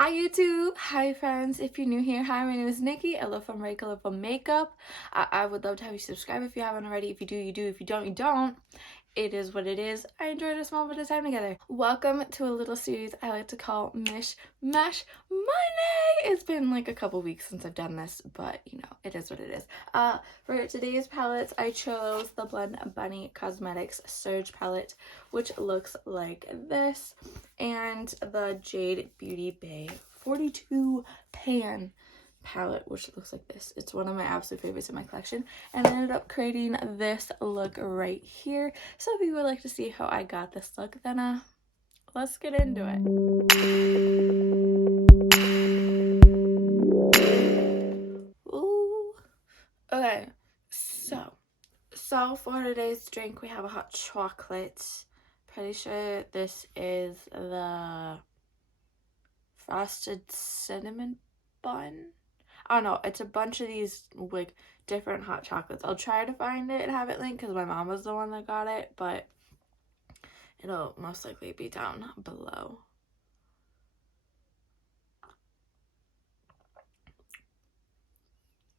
Hi YouTube, hi friends. If you're new here, hi, my name is Nikki. I love fun, colorful makeup. I would love to have you subscribe if you haven't already. If you do, you do. If you don't, you don't. It is what it is. I enjoyed a small bit of time together. Welcome to a little series I like to call Mish Mash Monday. It's been like a couple weeks since I've done this, but you know, it is what it is. For today's palettes, I chose the Blend Bunny Cosmetics Surge palette, which looks like this, and the Jade Beauty Bay 42 Pan palette, which looks like this. It's one of my absolute favorites in my collection, and I ended up creating this look right here. So if you would like to see how I got this look, then let's get into it. Ooh. Okay, so for today's drink we have a hot chocolate. Pretty sure this is the frosted cinnamon bun. I don't know, it's a bunch of these like different hot chocolates. I'll try to find it and have it linked because my mom was the one that got it, but it'll most likely be down below.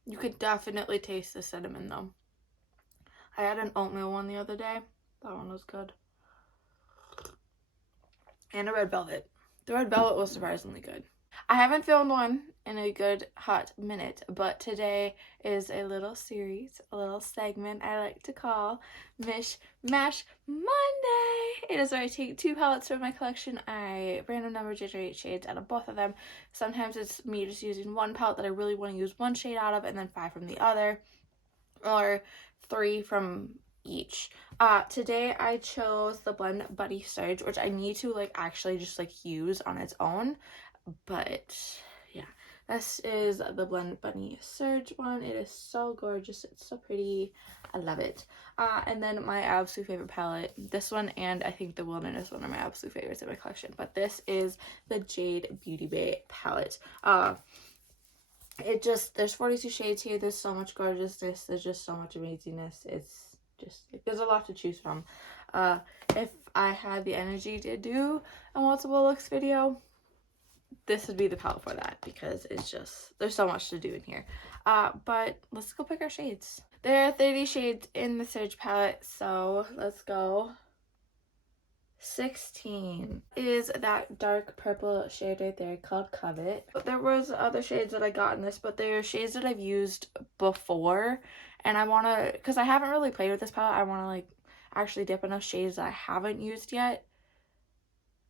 You could definitely taste the cinnamon though. I had an oatmeal one the other day. That one was good. And a red velvet. The red velvet was surprisingly good. I haven't filmed one in a good hot minute, but today is a little series, a little segment I like to call Mish Mash Monday. It is where I take two palettes from my collection, I random number generate shades out of both of them. Sometimes it's me just using one palette that I really want to use one shade out of and then 5 from the other, or 3 from each. Today I chose the Blend Bunny Surge, which I need to like actually just like use on its own, but yeah, this is the Blend Bunny Surge one. It is so gorgeous, it's so pretty, I love it. And then my absolute favorite palette, this one and I think the Wilderness one are my absolute favorites in my collection, but this is the Jade Beauty Bay palette. There's 42 shades here. There's so much gorgeousness, there's just so much amazingness. It's just, there's a lot to choose from. If I had the energy to do a multiple looks video, this would be the palette for that, because it's just, there's so much to do in here. But let's go pick our shades. There are 30 shades in the Surge palette, so let's go. 16 is that dark purple shade right there called Covet. But there was other shades that I got in this, but they're shades that I've used before, and I want to, because I haven't really played with this palette, I want to like actually dip enough shades that I haven't used yet.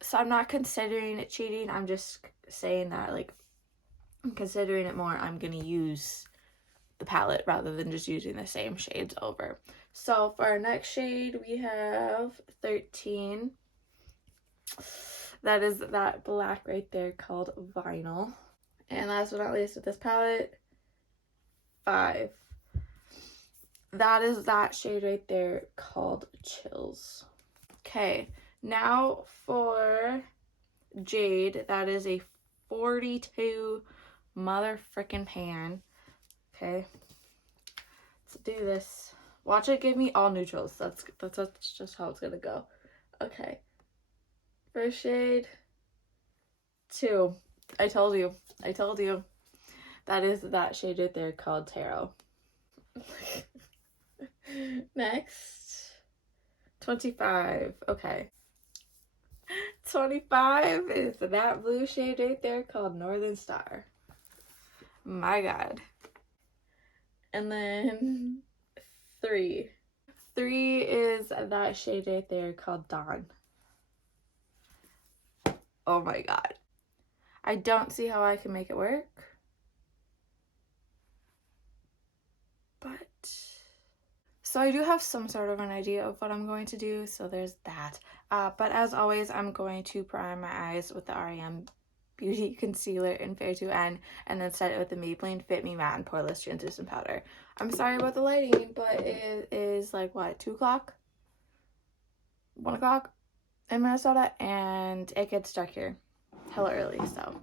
So I'm not considering it cheating, I'm just saying that like I'm considering it more. I'm gonna use the palette rather than just using the same shades over. So for our next shade we have 13. That is that black right there called Vinyl. And last but not least with this palette, 5. That is that shade right there called Chills. Okay, now for Jade, that is a 42 mother frickin' pan. Okay, let's do this. Watch it give me all neutrals. That's just how it's gonna go. Okay, first shade, 2. I told you. That is that shade right there called Tarot. Next, 25. Okay, 25 is that blue shade right there called Northern Star. My god. And then 3 is that shade right there called Dawn. Oh my god, I don't see how I can make it work, but so I do have some sort of an idea of what I'm going to do, so there's that. But as always, I'm going to prime my eyes with the REM Beauty Concealer in Fair 2N, and then set it with the Maybelline Fit Me Matte and Poreless Translucent Powder. I'm sorry about the lighting, but it is like, what, 2 o'clock? 1 o'clock in Minnesota, and it gets dark here hella early, so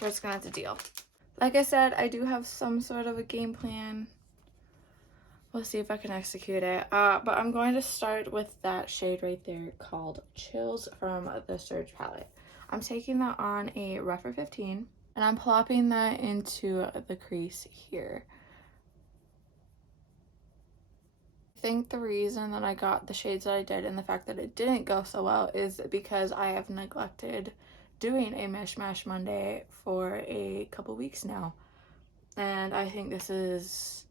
we're just gonna have to deal. Like I said, I do have some sort of a game plan. We'll see if I can execute it. But I'm going to start with that shade right there called Chills from the Surge palette. I'm taking that on a rougher 15 and I'm plopping that into the crease here. I think the reason that I got the shades that I did and the fact that it didn't go so well is because I have neglected doing a Mishmash Monday for a couple weeks now. And I think this is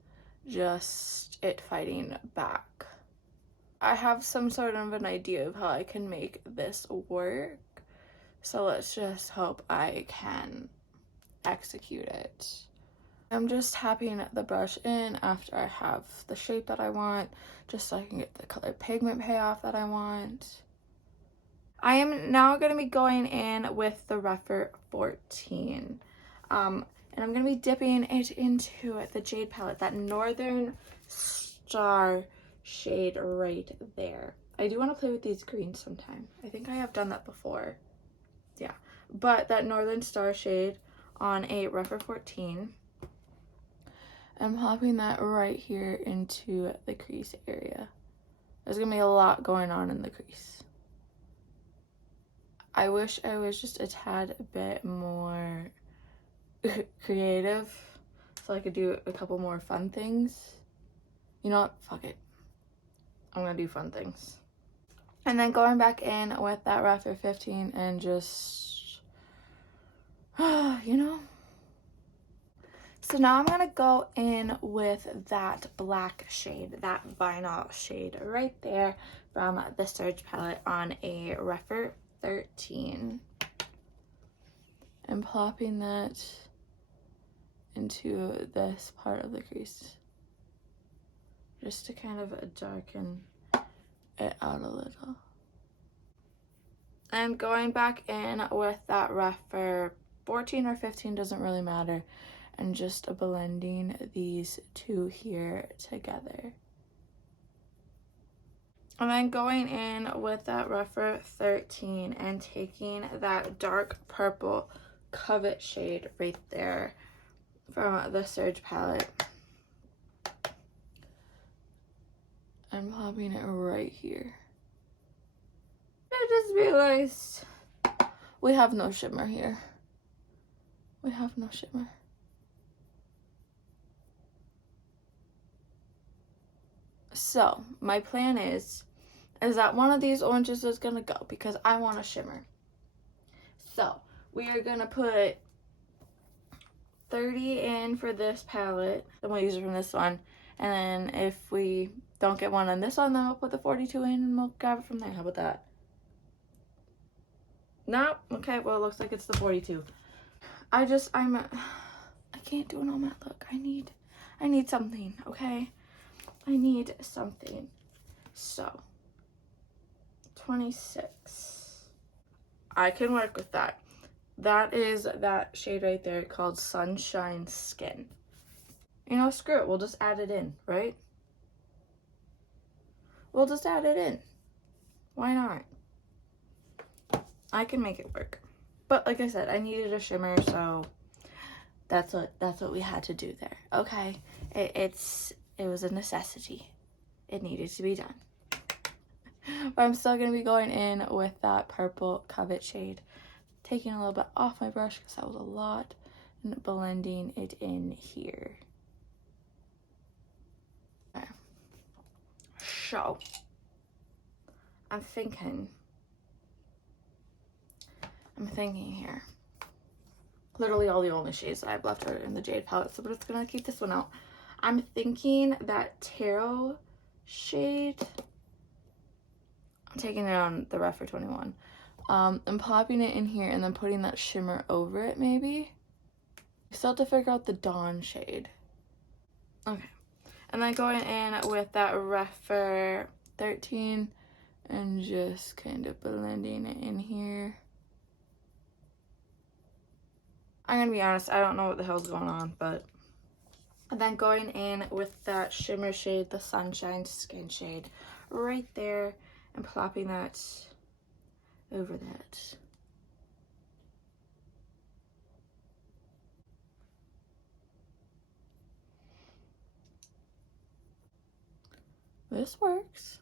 just it fighting back. I have some sort of an idea of how I can make this work. So let's just hope I can execute it. I'm just tapping the brush in after I have the shape that I want, just so I can get the color pigment payoff that I want. I am now going to be going in with the rougher 14. And I'm going to be dipping it into the Jade palette, that Northern Star shade right there. I do want to play with these greens sometime. I think I have done that before. Yeah, but that Northern Star shade on a rougher 14. I'm popping that right here into the crease area. There's gonna be a lot going on in the crease. I wish I was just a tad bit more creative so I could do a couple more fun things. You know what? Fuck it. I'm gonna do fun things. And then going back in with that rougher 15 and just, you know. So now I'm gonna go in with that black shade, that vinyl shade right there from the Surge palette on a rougher 13. And plopping that into this part of the crease, just to kind of darken it out a little. And going back in with that rougher 14 or 15, doesn't really matter, and just blending these two here together. And then going in with that rougher 13 and taking that dark purple Covet shade right there from the Surge palette and popping it right here. I just realized we have no shimmer here. We have no shimmer. So my plan is that one of these oranges is gonna go because I want a shimmer. So we are gonna put 30 in for this palette, then we'll use it from this one, and then if we don't get one on this one, then we'll put the 42 in and we'll grab it from there. How about that? No? Okay, well it looks like it's the 42. I can't do an all matte look. I need something, okay? I need something. So 26. I can work with that. That is that shade right there called Sunshine Skin. You know, screw it. We'll just add it in, right? We'll just add it in. Why not? I can make it work. But like I said, I needed a shimmer, so that's what we had to do there. Okay, it was a necessity. It needed to be done. But I'm still gonna be going in with that purple Covet shade, taking a little bit off my brush because that was a lot, and blending it in here. Okay. So I'm thinking here. Literally all the only shades that I've left are in the Jade palette, so we're just gonna keep this one out. I'm thinking that Tarot shade, I'm taking it on the rougher 21. I'm popping it in here and then putting that shimmer over it maybe. Still have to figure out the Dawn shade. Okay. And then going in with that rougher 13 and just kind of blending it in here. I'm gonna be honest, I don't know what the hell's going on, but. And then going in with that shimmer shade, the Sunshine Skin shade, right there, and plopping that over that. This works.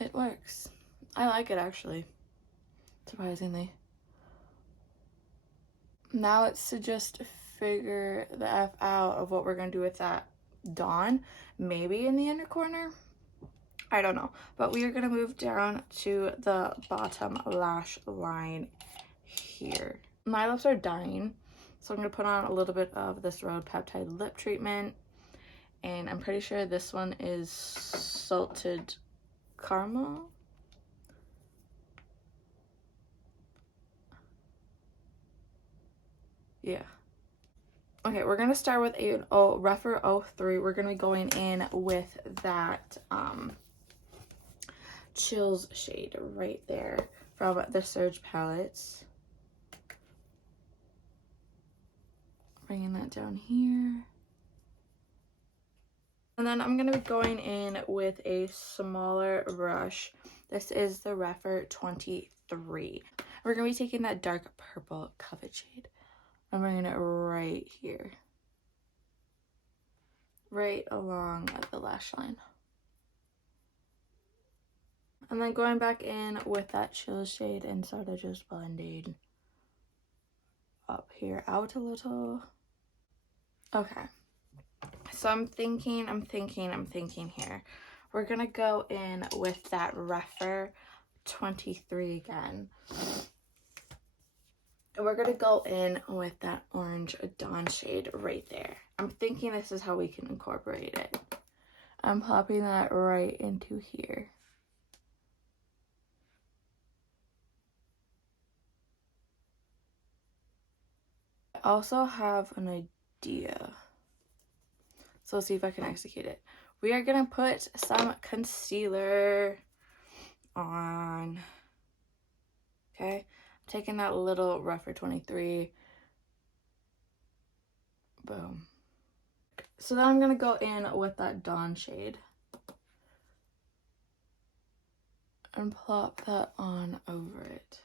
It works. I like it actually. surprisingly. Now it's to just figure the F out of what we're going to do with that dawn. Maybe in the inner corner. I don't know. But we are going to move down to the bottom lash line here. My lips are dying, so I'm going to put on a little bit of this Rhode Peptide lip treatment. And I'm pretty sure this one is salted caramel. Yeah. Okay, we're gonna start with a Rougher 03. We're gonna be going in with that Chills shade right there from the Surge palettes. Bringing that down here. And then I'm gonna be going in with a smaller brush. This is the Rougher 23. We're gonna be taking that dark purple covet shade. I'm bringing it right here. Right along the lash line. And then going back in with that Chill shade and sort of just blending up here out a little. Okay. So I'm thinking here. We're gonna go in with that Rougher 23 again. And we're gonna go in with that orange Dawn shade right there. I'm thinking this is how we can incorporate it. I'm popping that right into here. I also have an idea. So let's see if I can execute it. We are gonna put some concealer on. Okay, I'm taking that little Rougher 23. Boom. So then I'm gonna go in with that Dawn shade and plop that on over it.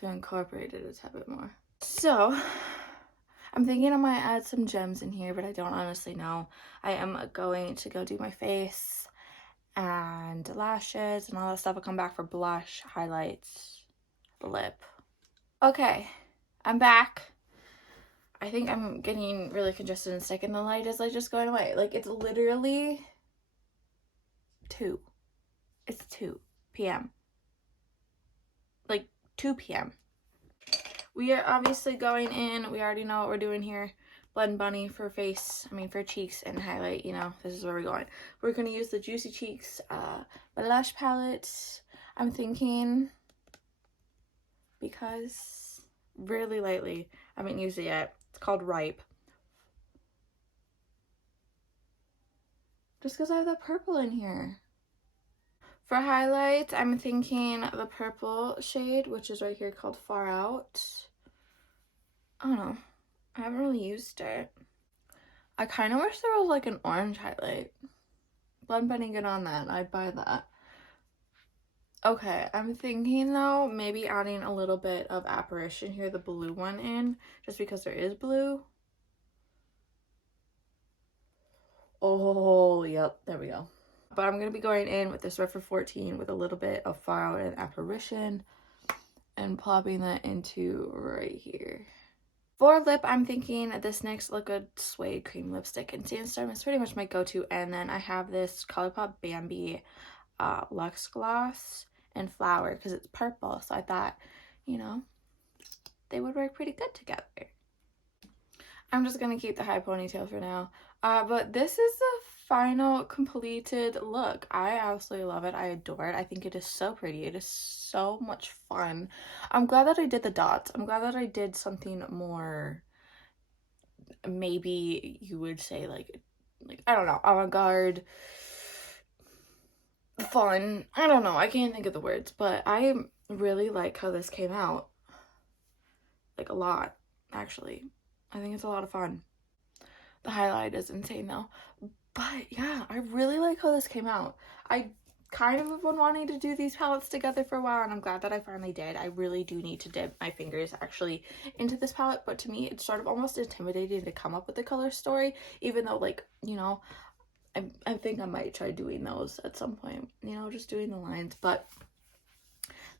To incorporate it a tad bit more. So I'm thinking I might add some gems in here, but I don't honestly know. I am going to go do my face and lashes and all that stuff. I'll come back for blush, highlights, lip. Okay, I'm back. I think I'm getting really congested and sick, and the light is like just going away. Like, it's literally 2. It's 2 p.m. Like 2 p.m. We are obviously going in. We already know what we're doing here. Blend Bunny for face, for cheeks and highlight, you know, this is where we're going. We're going to use the Juicy Cheeks blush palette. I'm thinking, because really lightly, I haven't used it yet. It's called Ripe. Just because I have that purple in here. For highlights, I'm thinking the purple shade, which is right here, called Far Out. I don't know. I haven't really used it. I kind of wish there was like an orange highlight. Blend Bunny, good on that. I'd buy that. Okay, I'm thinking though, maybe adding a little bit of Apparition here, the blue one in, just because there is blue. Oh, yep, there we go. But I'm going to be going in with this Rougher 14 with a little bit of Far Out and Apparition and plopping that into right here. For lip, I'm thinking this NYX Liquid Suede Cream Lipstick in Sandstorm is pretty much my go-to. And then I have this Colourpop Bambi Luxe Gloss and Flower because it's purple. So I thought, you know, they would work pretty good together. I'm just going to keep the high ponytail for now. But this is the final completed look. I absolutely love it. I adore it. I think it is so pretty. It is so much fun. I'm glad that I did the dots. I'm glad that I did something more, maybe you would say like I don't know, avant-garde, fun. I don't know. I can't think of the words, but I really like how this came out. Like a lot, actually. I think it's a lot of fun. The highlight is insane though. But yeah, I really like how this came out. I kind of have been wanting to do these palettes together for a while, and I'm glad that I finally did. I really do need to dip my fingers actually into this palette, but to me it's sort of almost intimidating to come up with the color story, even though, like, you know, I think I might try doing those at some point, you know, just doing the lines, but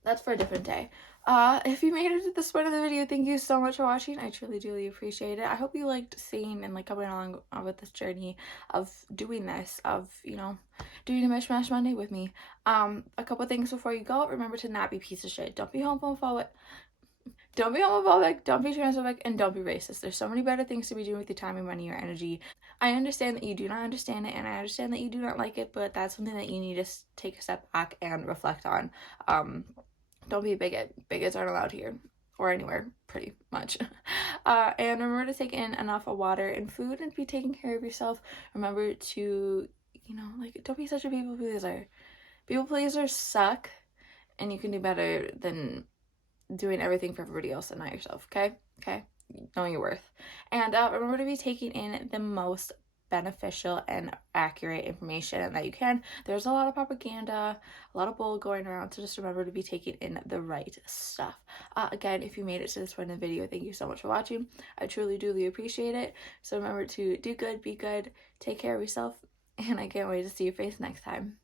that's for a different day. If you made it to this point of the video, thank you so much for watching. I truly do appreciate it. I hope you liked seeing and like coming along with this journey of doing this, of, you know, doing a Mishmash Monday with me. A couple things before you go. Remember to not be a piece of shit. Don't be homophobic. Don't be homophobic, don't be transphobic, and don't be racist. There's so many better things to be doing with your time, your money, your energy. I understand that you do not understand it, and I understand that you do not like it, but that's something that you need to take a step back and reflect on. Don't be a bigot. Bigots aren't allowed here or anywhere, pretty much. And remember to take in enough water and food and be taking care of yourself. Remember to, you know, like, don't be such a people pleaser. People pleasers suck, and you can do better than doing everything for everybody else and not yourself. Okay, know your worth. And remember to be taking in the most beneficial and accurate information that you can. There's a lot of propaganda, a lot of bull going around, so just remember to be taking in the right stuff. Again, if you made it to this point in the video, thank you so much for watching. I truly do appreciate it. So remember to do good, be good, take care of yourself, and I can't wait to see your face next time.